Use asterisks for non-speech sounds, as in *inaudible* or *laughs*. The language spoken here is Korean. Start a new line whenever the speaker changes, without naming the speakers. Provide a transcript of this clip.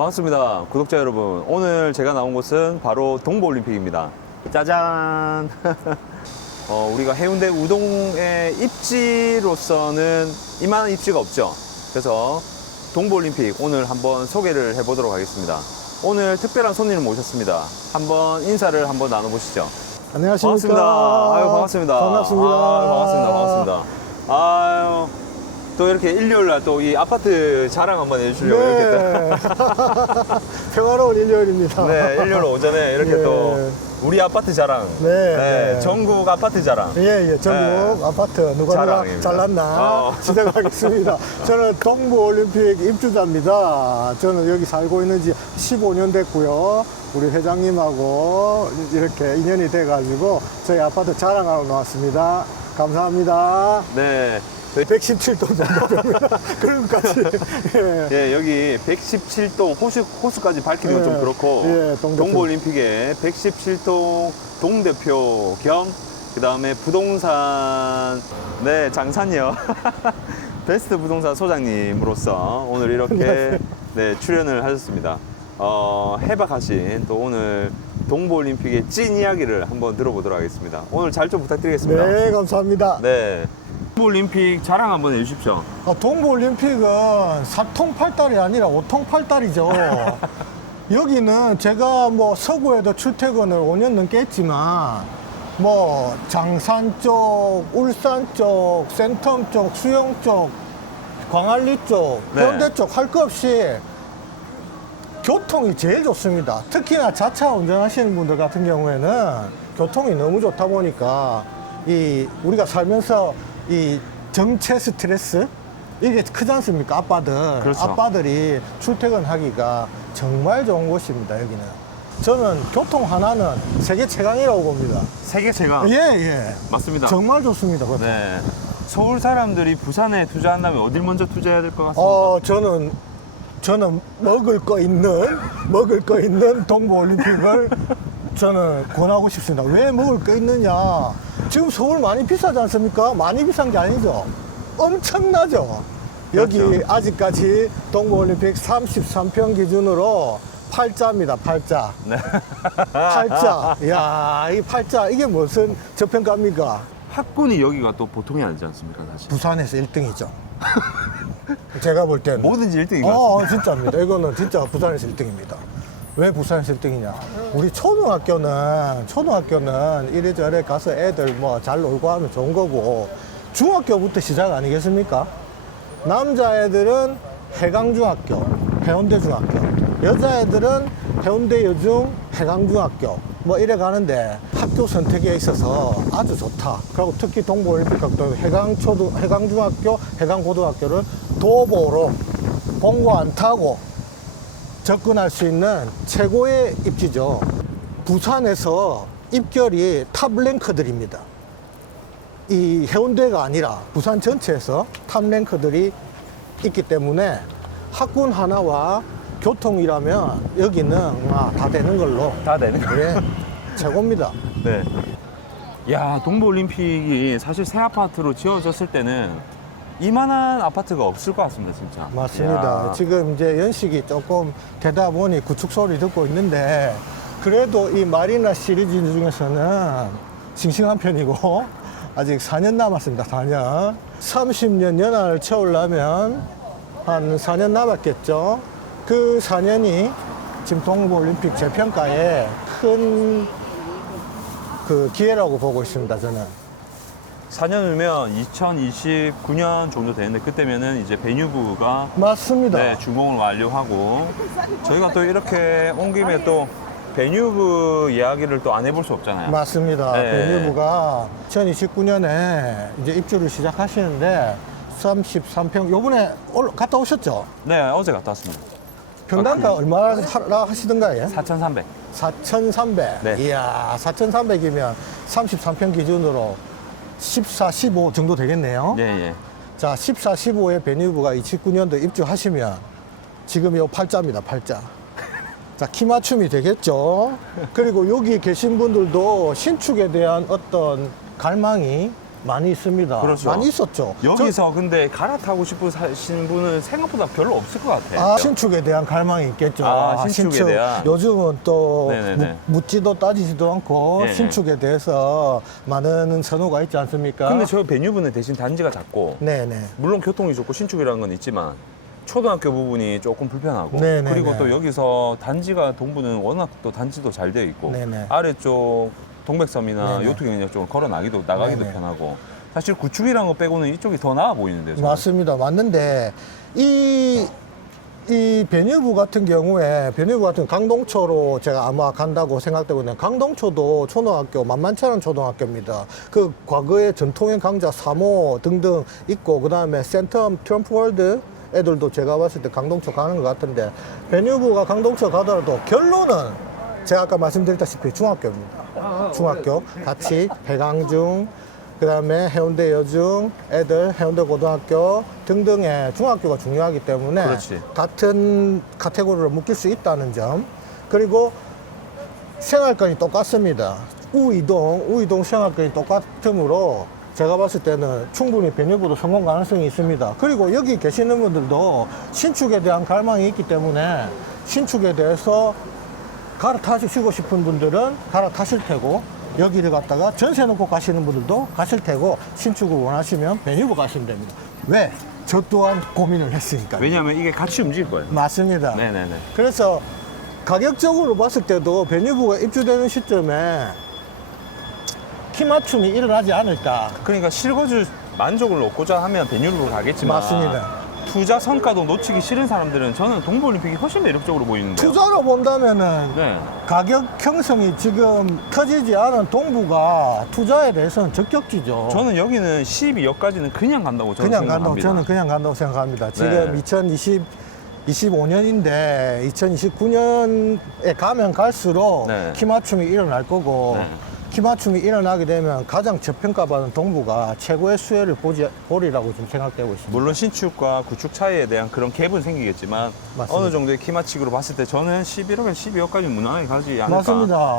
반갑습니다. 구독자 여러분. 오늘 제가 나온 곳은 바로 동부올림픽입니다. 짜잔! *laughs* 어, 우리가 해운대 우동의 입지로서는 이만한 입지가 없죠. 그래서 동부올림픽 오늘 한번 소개를 해보도록 하겠습니다. 오늘 특별한 손님을 모셨습니다. 한번 인사를 한번 나눠보시죠.
안녕하십니까.
반갑습니다. 아유, 반갑습니다.
반갑습니다.
아유, 반갑습니다. 반갑습니다. 아유, 또 이렇게 일요일 날 또 이 아파트 자랑 한번 해주시려고 이렇게 또
네. *laughs* 평화로운 일요일입니다.
네, 일요일 오전에 이렇게
예.
또 우리 아파트 자랑.
네, 네.
전국 아파트 자랑.
예, 예, 전국
네.
아파트 누가 누가
자랑입니다.
잘났나
어. *laughs*
시작하겠습니다. 저는 동부올림픽 입주자입니다. 저는 여기 살고 있는 지 15년 됐고요. 우리 회장님하고 이렇게 인연이 돼가지고 저희 아파트 자랑하러 나왔습니다. 감사합니다.
네. 저희
117도 정도 됩니다. 그런 것까지. 예.
예, 여기 117동 호수, 호수까지 밝히는 건 좀
예,
그렇고
예, 동대표.
동부올림픽에 117동 동대표 겸 그다음에 부동산 네 장산요 *laughs* 베스트 부동산 소장님으로서 오늘 이렇게 네 출연을 하셨습니다. 어, 해박하신 또 오늘 동부올림픽의 찐 이야기를 한번 들어보도록 하겠습니다. 오늘 잘 좀 부탁드리겠습니다.
네, 감사합니다.
네. 동부올림픽 자랑 한번 해주십시오.
아, 동부올림픽은 사통팔달이 아니라 오통팔달이죠. *laughs* 여기는 제가 뭐 서구에도 출퇴근을 5년 넘게 했지만 뭐 장산 쪽, 울산 쪽, 센텀 쪽, 수영 쪽, 광안리 쪽,
네.
해운대 쪽할거 없이 교통이 제일 좋습니다. 특히나 자차 운전하시는 분들 같은 경우에는 교통이 너무 좋다 보니까 이 우리가 살면서 이 정체 스트레스 이게 크지 않습니까? 아빠들.
그렇죠.
아빠들이 출퇴근하기가 정말 좋은 곳입니다, 여기는. 저는 교통 하나는 세계 최강이라고 봅니다.
세계 최강.
예, 예.
맞습니다.
정말 좋습니다. 그것도.
네. 서울 사람들이 부산에 투자한다면 어딜 먼저 투자해야 될 것 같습니까?
어, 저는 저는 먹을 거 있는 먹을 거 있는 동부 올림픽을 저는 권하고 싶습니다. 왜 먹을 거 있느냐? 지금 서울 많이 비싸지 않습니까? 많이 비싼 게 아니죠. 엄청나죠. 여기
그렇죠.
아직까지 동부 올림픽 33평 기준으로 팔자입니다. 팔자.
네.
팔자. *laughs* 야, 이 팔자 이게 무슨 저평가입니까?
학군이 여기가 또 보통이 아니지 않습니까, 사실?
부산에서 1등이죠. *laughs* 제가 볼 때는.
뭐든지 1등인 것
어,
같습니다.
진짜입니다. 이거는 진짜 부산에서 1등입니다. 왜 부산에서 1등이냐? 우리 초등학교는, 초등학교는 이래저래 가서 애들 뭐 잘 놀고 하면 좋은 거고, 중학교부터 시작 아니겠습니까? 남자애들은 해강중학교, 해운대중학교, 여자애들은 해운대 여중, 해강중학교, 뭐 이래 가는데 학교 선택에 있어서 아주 좋다. 그리고 특히 동부올림픽 각도 해강초등, 해강중학교, 해강고등학교를 도보로 공고 안 타고 접근할 수 있는 최고의 입지죠. 부산에서 입결이 탑 랭커들입니다. 이 해운대가 아니라 부산 전체에서 탑 랭커들이 있기 때문에 학군 하나와 교통이라면 여기는 아, 다 되는 걸로
다 되는 거예요.
예, 최고입니다.
네. 야, 동부올림픽이 사실 새 아파트로 지어졌을 때는 이만한 아파트가 없을 것 같습니다, 진짜.
맞습니다.
야.
지금 이제 연식이 조금 되다 보니 구축 소리 듣고 있는데 그래도 이 마리나 시리즈 중에서는 싱싱한 편이고 *laughs* 아직 4년 남았습니다. 4년. 30년 연한을 채우려면 한 4년 남았겠죠. 그 4년이 지금 동부올림픽 재평가에 큰 그 기회라고 보고 있습니다. 저는.
4년 후면 2029년 정도 되는데 그때면은 이제 배뉴부가
맞습니다.
네, 준공을 완료하고 저희가 또 이렇게 온 김에 또 배뉴부 이야기를 또 안 해볼 수 없잖아요.
맞습니다.
네.
배뉴부가 2029년에 이제 입주를 시작하시는데 33평 요번에 올- 갔다 오셨죠?
네, 어제 갔다 왔습니다.
평당가 얼마나 하라 하시던가요?
4,300.
4,300.
네.
이야, 4,300이면 33평 기준으로 14, 15 정도 되겠네요.
예, 예.
자, 14, 15에 베뉴브가 29년도 입주하시면 지금 요 팔자입니다, 팔자. 자, 키 맞춤이 되겠죠. 그리고 여기 계신 분들도 신축에 대한 어떤 갈망이 많이 있습니다.
그렇죠.
많이 있었죠.
여기서 근데 갈아타고 싶으신 분은 생각보다 별로 없을 것 같아요.
아, 신축에 대한 갈망이 있겠죠.
아, 신축에 대한.
요즘은 또
네네네.
묻- 묻지도 따지지도 않고
네네.
신축에 대해서 많은 선호가 있지 않습니까?
근데 저 배뉴브는 대신 단지가 작고
네네.
물론 교통이 좋고 신축이라는 건 있지만 초등학교 부분이 조금 불편하고
네네네.
그리고 또 여기서 단지가 동부는 워낙 또 단지도 잘 되어 있고
네네.
아래쪽 동백섬이나
네네.
요트경역 쪽은 걸어 나기도 나가기도
네네.
편하고 사실 구축이라는 거 빼고는 이쪽이 더 나아 보이는데 저는.
맞습니다. 맞는데 이, 이 베뉴브 같은 경우에 베뉴브 같은 강동초로 제가 아마 간다고 생각되고 있는 강동초도 초등학교 만만치 않은 초등학교입니다. 그 과거의 전통의 강자 3호 등등 있고 그다음에 센텀 트럼프 월드 애들도 제가 봤을 때 강동초 가는 것 같은데 베뉴브가 강동초 가더라도 결론은 제가 아까 말씀드렸다시피 중학교입니다. 중학교 같이 해강중 그다음에 해운대 여중 애들 해운대 고등학교 등등의 중학교가 중요하기 때문에
그렇지.
같은 카테고리로 묶일 수 있다는 점 그리고 생활권이 똑같습니다. 우이동 우이동 생활권이 똑같으므로 제가 봤을 때는 충분히 배뉴부도 성공 가능성이 있습니다. 그리고 여기 계시는 분들도 신축에 대한 갈망이 있기 때문에 신축에 대해서 갈아타시고 싶은 분들은 갈아타실 테고 여기를 갖다가 전세 놓고 가시는 분들도 가실 테고 신축을 원하시면 베뉴브 가시면 됩니다. 왜? 저 또한 고민을 했으니까.
왜냐하면 이게 같이 움직일 거예요.
맞습니다.
네네네.
그래서 가격적으로 봤을 때도 베뉴브가 입주되는 시점에 키 맞춤이 일어나지 않을까.
그러니까 실거주 만족을 얻고자 하면 배뉴로 가겠지만
맞습니다.
투자 성과도 놓치기 싫은 사람들은 저는 동부올림픽이 훨씬 매력적으로 보이는데 요.
투자로 본다면은
네.
가격 형성이 지금 터지지 않은 동부가 투자에 대해서는 적격지죠.
저는 여기는 12역까지는 그냥 간다고 저는
그냥 간다고
생각합니다.
저는 그냥 간다고 생각합니다. 지금
네.
2020 25년인데 2029년에 가면 갈수록
네.
키 맞춤이 일어날 거고
네.
키 맞춤이 일어나게 되면 가장 저평가받은 동부가 최고의 수혜를 보지, 보리라고 좀 생각되고 있습니다.
물론 신축과 구축 차이에 대한 그런 갭은 생기겠지만
맞습니다.
어느 정도의 키 맞추기로 봤을 때 저는 11억에 12억까지 무난하게 가지 않을까.
맞습니다.